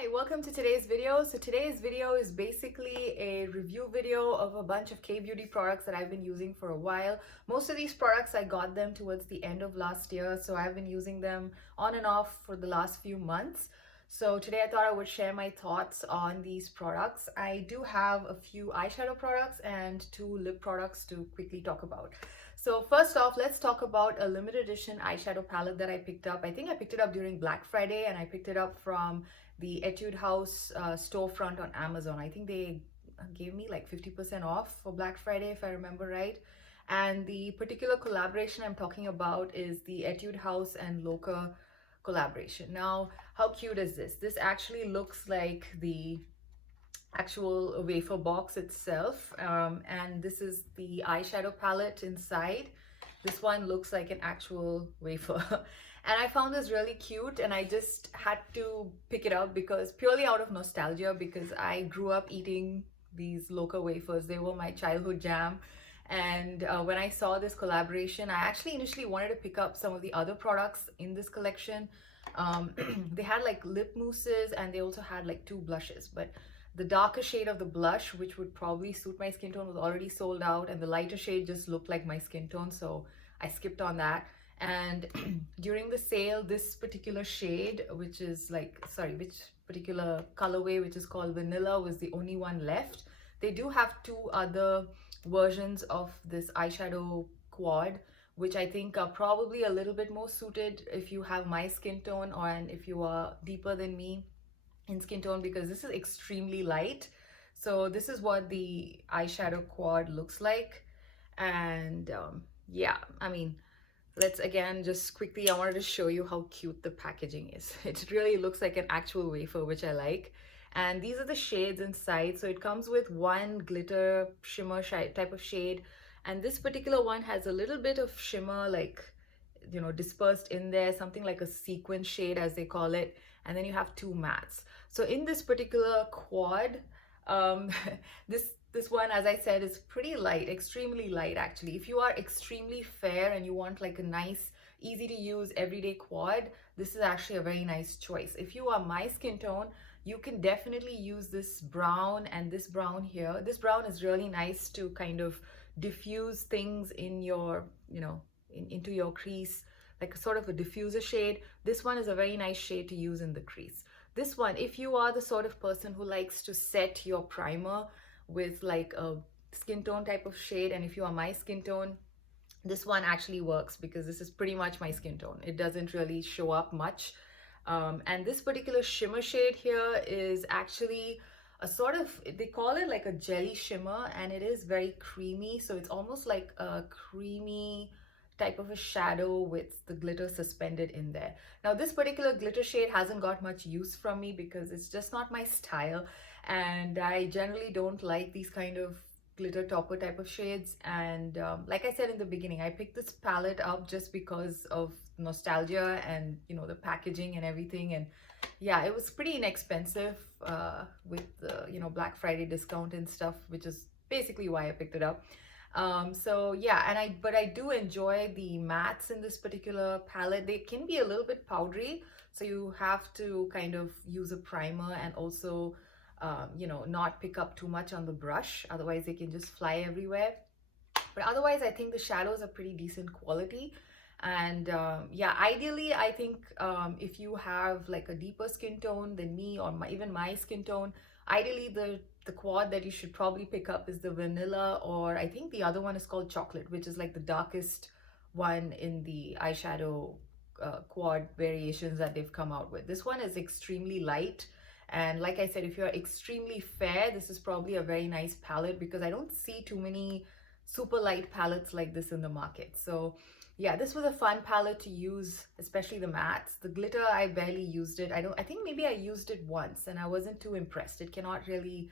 Hi, welcome to today's video. So today's video is basically a review video of a bunch of K-beauty products that I've been using for a while. Most of these products I got them towards the end of last year, so I've been using them on and off for the last few months. So today I thought I would share my thoughts on these products. I do have a few eyeshadow products and two lip products to quickly talk about. So first off, let's talk about a limited edition eyeshadow palette that I picked up. I think I picked it up during Black Friday and I picked it up from the Etude House storefront on Amazon. I think they gave me like 50% off for Black Friday, if I remember right. And the particular collaboration I'm talking about is the Etude House and Loacker collaboration. Now, how cute is this? This actually looks like the actual wafer box itself, and this is the eyeshadow palette inside. This one looks like an actual wafer. And I found this really cute and I just had to pick it up because purely out of nostalgia, because I grew up eating these Loacker wafers. They were my childhood jam. And when I saw this collaboration, I actually initially wanted to pick up some of the other products in this collection. They had like lip mousses and they also had like two blushes, but the darker shade of the blush, which would probably suit my skin tone, was already sold out, and the lighter shade just looked like my skin tone, so I skipped on that. And during the sale, this particular shade, which particular colorway, which is called vanilla, was the only one left. They do have two other versions of this eyeshadow quad, which I think are probably a little bit more suited if you have my skin tone and if you are deeper than me in skin tone, because this is extremely light. So this is what the eyeshadow quad looks like. And yeah, I mean, let's again just quickly, I wanted to show you how cute the packaging is. It really looks like an actual wafer, which I like. And these are the shades inside. So it comes with one glitter shimmer type of shade, and this particular one has a little bit of shimmer, like, you know, dispersed in there, something like a sequin shade as they call it. And then you have two mattes. So in this particular quad, this one, as I said, is pretty light, extremely light actually. If you are extremely fair and you want like a nice, easy to use everyday quad, this is actually a very nice choice. If you are my skin tone, you can definitely use this brown and this brown here. This brown is really nice to kind of diffuse things in your, you know, into your crease, like a sort of a diffuser shade. This one is a very nice shade to use in the crease. This one, if you are the sort of person who likes to set your primer with like a skin tone type of shade, and if you are my skin tone, this one actually works because this is pretty much my skin tone. It doesn't really show up much. And this particular shimmer shade here is actually a sort of, they call it like a jelly shimmer, and it is very creamy. So it's almost like a creamy type of a shadow with the glitter suspended in there. Now this particular glitter shade hasn't got much use from me because it's just not my style, and I generally don't like these kind of glitter topper type of shades. And like I said in the beginning, I picked this palette up just because of nostalgia and, you know, the packaging and everything. And yeah, it was pretty inexpensive with the, you know, Black Friday discount and stuff, which is basically why I picked it up. So yeah, and but I do enjoy the mattes in this particular palette. They can be a little bit powdery, so you have to kind of use a primer and also you know, not pick up too much on the brush, otherwise they can just fly everywhere. But otherwise I think the shadows are pretty decent quality. And yeah, ideally I think if you have like a deeper skin tone than me, or even my skin tone, ideally the quad that you should probably pick up is the vanilla, or I think the other one is called chocolate, which is like the darkest one in the eyeshadow quad variations that they've come out with. This one is extremely light, and like I said, if you're extremely fair, this is probably a very nice palette, because I don't see too many super light palettes like this in the market. So yeah, this was a fun palette to use, especially the mattes. The glitter, I barely used it. I think maybe I used it once and I wasn't too impressed. It cannot really,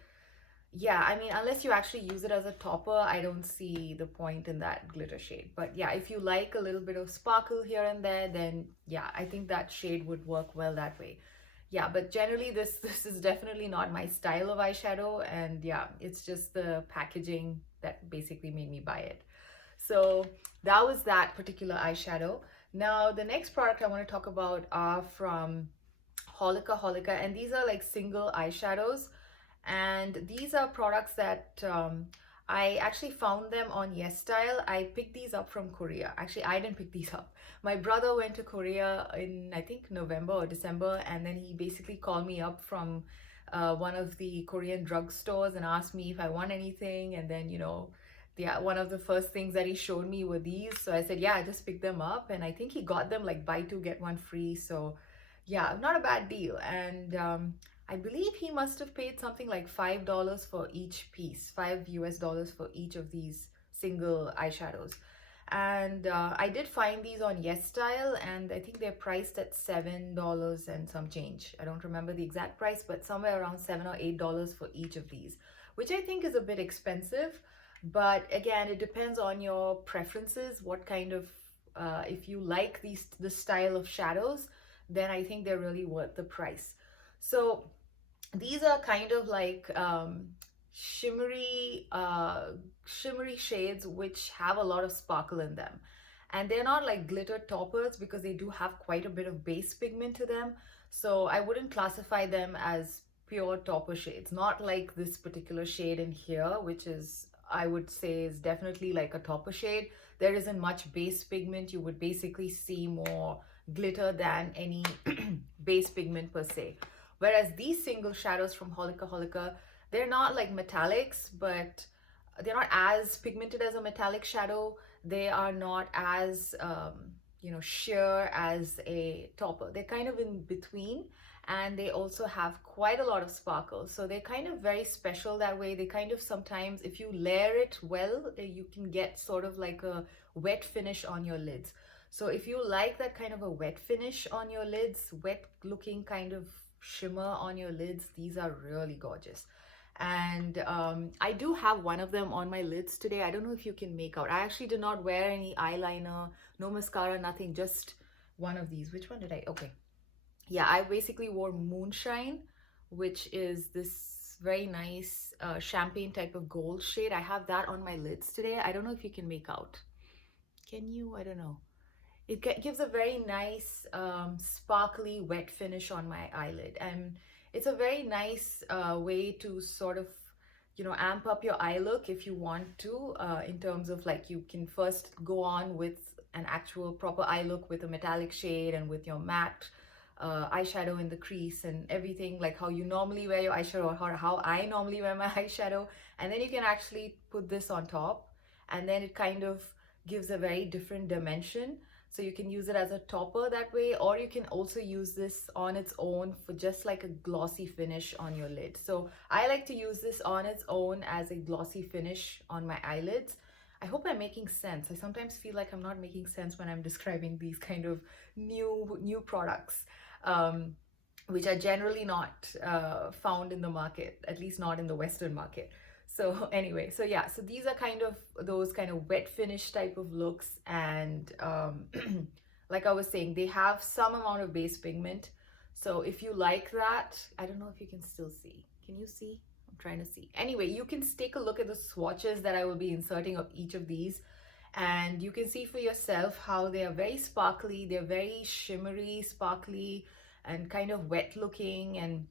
yeah, I mean, unless you actually use it as a topper, I don't see the point in that glitter shade. But yeah, if you like a little bit of sparkle here and there, then yeah, I think that shade would work well that way. Yeah, but generally this is definitely not my style of eyeshadow, and yeah, it's just the packaging that basically made me buy it. So that was that particular eyeshadow. Now the next product I want to talk about are from Holika Holika, and these are like single eyeshadows. And these are products that I actually found them on YesStyle. I picked these up from Korea. Actually, I didn't pick these up. My brother went to Korea in, I think, November or December, and then he basically called me up from one of the Korean drugstores and asked me if I want anything. And then, you know, yeah, one of the first things that he showed me were these. So I said, yeah, I just picked them up. And I think he got them like buy two, get one free. So yeah, not a bad deal. And I believe he must have paid something like $5 for each piece, $5 for each of these single eyeshadows. And I did find these on YesStyle, and I think they're priced at $7 and some change. I don't remember the exact price, but somewhere around $7 or $8 for each of these, which I think is a bit expensive. But again, it depends on your preferences, what kind of, if you like this style of shadows, then I think they're really worth the price. So these are kind of like shimmery shades which have a lot of sparkle in them, and they're not like glitter toppers because they do have quite a bit of base pigment to them. So I wouldn't classify them as pure topper shades, not like this particular shade in here, which is, I would say, is definitely like a topper shade. There isn't much base pigment. You would basically see more glitter than any base pigment per se. Whereas these single shadows from Holika Holika, they're not like metallics, but they're not as pigmented as a metallic shadow. They are not as, you know, sheer as a topper. They're kind of in between, and they also have quite a lot of sparkle. So they're kind of very special that way. They kind of sometimes, if you layer it well, you can get sort of like a wet finish on your lids. So if you like that kind of a wet finish on your lids, wet looking kind of shimmer on your lids, these are really gorgeous. And I do have one of them on my lids today. I don't know if you can make out. I actually did not wear any eyeliner, no mascara, nothing, just one of these. Which one did I? Okay. Yeah, I basically wore Moonshine, which is this very nice champagne type of gold shade. I have that on my lids today. I don't know if you can make out. Can you? I don't know. It gives a very nice sparkly wet finish on my eyelid, and it's a very nice way to sort of, you know, amp up your eye look if you want to, in terms of like, you can first go on with an actual proper eye look with a metallic shade and with your matte eyeshadow in the crease and everything, like how you normally wear your eyeshadow, or how I normally wear my eyeshadow. And then you can actually put this on top, and then it kind of gives a very different dimension. So you can use it as a topper that way, or you can also use this on its own for just like a glossy finish on your lid. So I like to use this on its own as a glossy finish on my eyelids. I hope I'm making sense. I sometimes feel like I'm not making sense when I'm describing these kind of new products, which are generally not found in the market, at least not in the Western market. So anyway, so yeah, so these are kind of those kind of wet finish type of looks. And like I was saying, they have some amount of base pigment. So if you like that, I don't know if you can still see. Can you see? I'm trying to see. Anyway, you can take a look at the swatches that I will be inserting of each of these, and you can see for yourself how they are very sparkly. They're very shimmery, sparkly, and kind of wet looking. And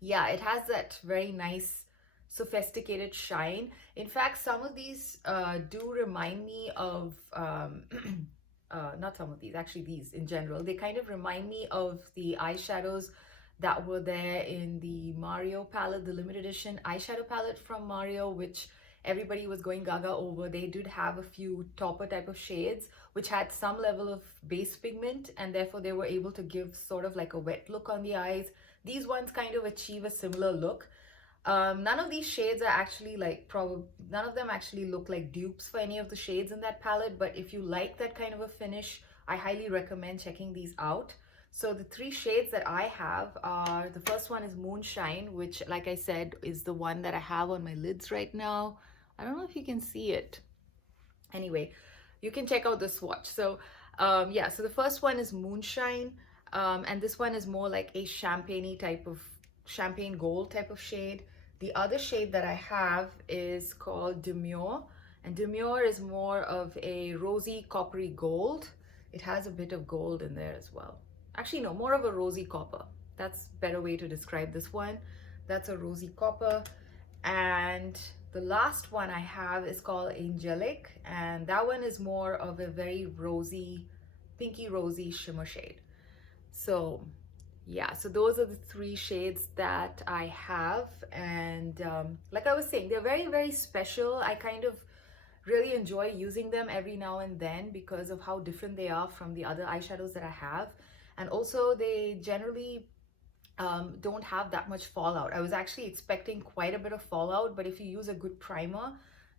yeah, it has that very nice sophisticated shine. In fact, some of these do remind me of not some of these, actually these in general, they kind of remind me of the eyeshadows that were there in the Mario palette, the limited edition eyeshadow palette from Mario, which everybody was going gaga over. They did have a few topper type of shades which had some level of base pigment, and therefore they were able to give sort of like a wet look on the eyes. These ones kind of achieve a similar look. None of these shades are actually like, none of them actually look like dupes for any of the shades in that palette, but if you like that kind of a finish, I highly recommend checking these out. So the three shades that I have are, the first one is Moonshine, which, like I said, is the one that I have on my lids right now. I don't know if you can see it. Anyway, you can check out the swatch. So yeah, so the first one is Moonshine, and this one is more like a champagne-y type of, champagne gold type of shade. The other shade that I have is called Demure, and Demure is more of a rosy coppery gold. It has a bit of gold in there as well. Actually, no, more of a rosy copper. That's a better way to describe this one. That's a rosy copper. And the last one I have is called Angelic, and that one is more of a very rosy, pinky rosy shimmer shade. So yeah, so those are the three shades that I have. And like I was saying, they're very, very special. I kind of really enjoy using them every now and then because of how different they are from the other eyeshadows that I have. And also they generally don't have that much fallout. I was actually expecting quite a bit of fallout, but if you use a good primer,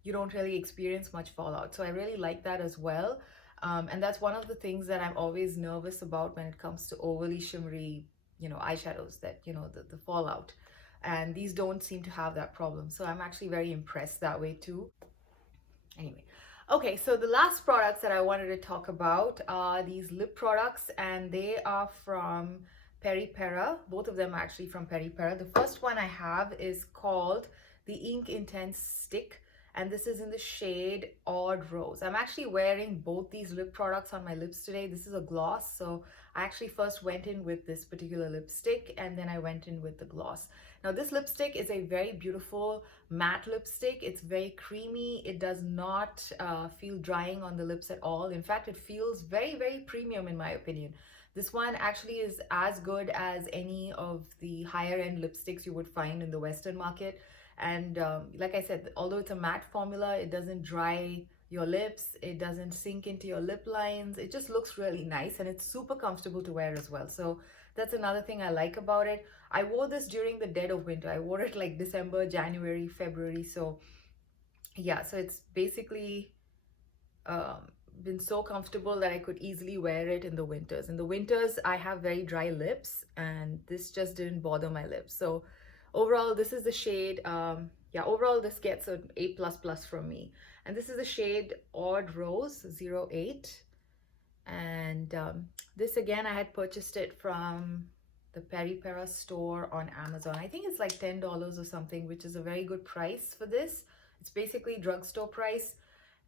you don't really experience much fallout. So I really like that as well. And that's one of the things that I'm always nervous about when it comes to overly shimmery, eyeshadows, that, the fallout. And these don't seem to have that problem. So I'm actually very impressed that way too. Anyway, okay, so the last products that I wanted to talk about are these lip products, and they are from PeriPera. Both of them are actually from PeriPera. The first one I have is called the Ink Intense Stick, and this is in the shade Odd Rose. I'm actually wearing both these lip products on my lips today. This is a gloss, so I actually first went in with this particular lipstick and then I went in with the gloss. Now this lipstick is a very beautiful matte lipstick. It's very creamy. It does not feel drying on the lips at all. In fact, it feels very, very premium in my opinion. This one actually is as good as any of the higher end lipsticks you would find in the Western market. And like I said, although it's a matte formula, it doesn't dry your lips, it doesn't sink into your lip lines. It just looks really nice, and it's super comfortable to wear as well. So that's another thing I like about it. I wore this during the dead of winter. I wore it like December, January, February. So yeah, so it's basically been so comfortable that I could easily wear it in the winters. In the winters, I have very dry lips, and this just didn't bother my lips. So overall, this is the shade, yeah, overall this gets an A++ from me. And this is the shade Odd Rose 08. And this again, I had purchased it from the PeriPera store on Amazon. I think it's like $10 or something, which is a very good price for this. It's basically drugstore price.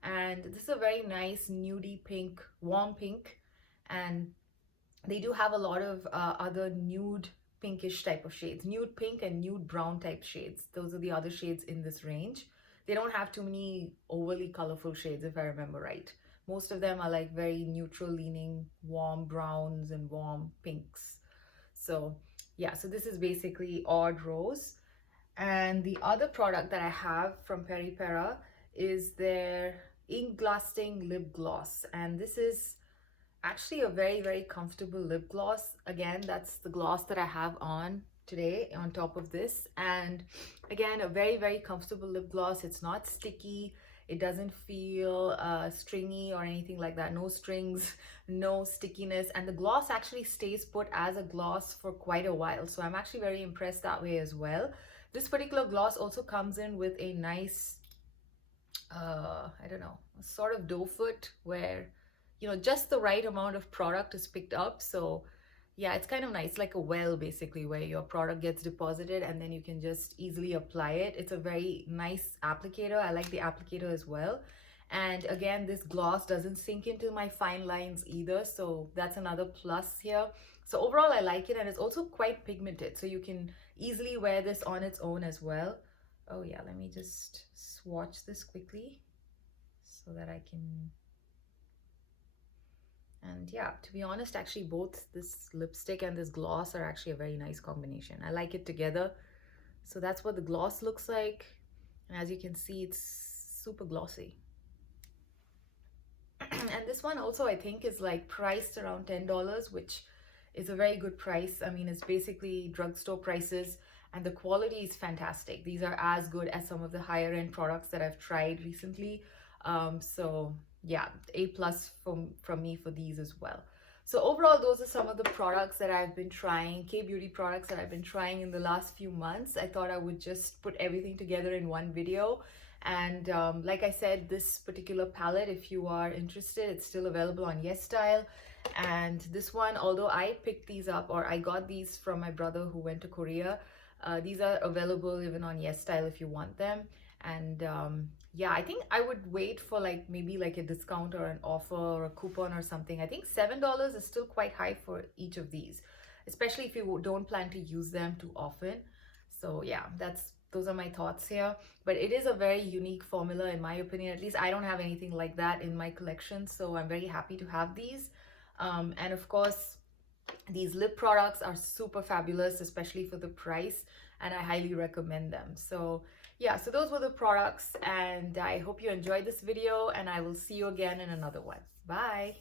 And this is a very nice nudie pink, warm pink. And they do have a lot of other nude pinkish type of shades, nude pink and nude brown type shades. Those are the other shades in this range. They don't have too many overly colorful shades, if I remember right. Most of them are like very neutral leaning, warm browns and warm pinks. So yeah, so this is basically Odd Rose. And the other product that I have from PeriPera is their Ink Glasting Lip Gloss. And this is actually a very, very comfortable lip gloss. Again, that's the gloss that I have on today on top of this. And again, a very, very comfortable lip gloss. It's not sticky. It doesn't feel stringy or anything like that. No strings, no stickiness. And the gloss actually stays put as a gloss for quite a while. So I'm actually very impressed that way as well. This particular gloss also comes in with a nice, I don't know, sort of doe foot where, just the right amount of product is picked up. So yeah, it's kind of nice, like a well basically, where your product gets deposited and then you can just easily apply it. It's a very nice applicator. I like the applicator as well. And again, this gloss doesn't sink into my fine lines either. So that's another plus here. So overall, I like it. And it's also quite pigmented. So you can easily wear this on its own as well. Oh yeah, let me just swatch this quickly so that I can... And yeah, to be honest, actually both this lipstick and this gloss are actually a very nice combination. I like it together. So that's what the gloss looks like. And as you can see, it's super glossy. And this one also, I think, is like priced around $10, which is a very good price. I mean, it's basically drugstore prices, and the quality is fantastic. These are as good as some of the higher end products that I've tried recently. So yeah, A+ from me for these as well. So overall, those are some of the products that I've been trying, K-beauty products that I've been trying in the last few months. I thought I would just put everything together in one video. And like I said, this particular palette, if you are interested, it's still available on YesStyle. And this one, although I picked these up, or I got these from my brother who went to Korea, these are available even on YesStyle if you want them. And yeah, I think I would wait for like maybe like a discount or an offer or a coupon or something. I think $7 is still quite high for each of these. especially if you don't plan to use them too often. So yeah, those are my thoughts here. But it is a very unique formula in my opinion. At least I don't have anything like that in my collection, so I'm very happy to have these. And of course, these lip products are super fabulous, especially for the price, and I highly recommend them. So yeah, so those were the products, and I hope you enjoyed this video, and I will see you again in another one. Bye.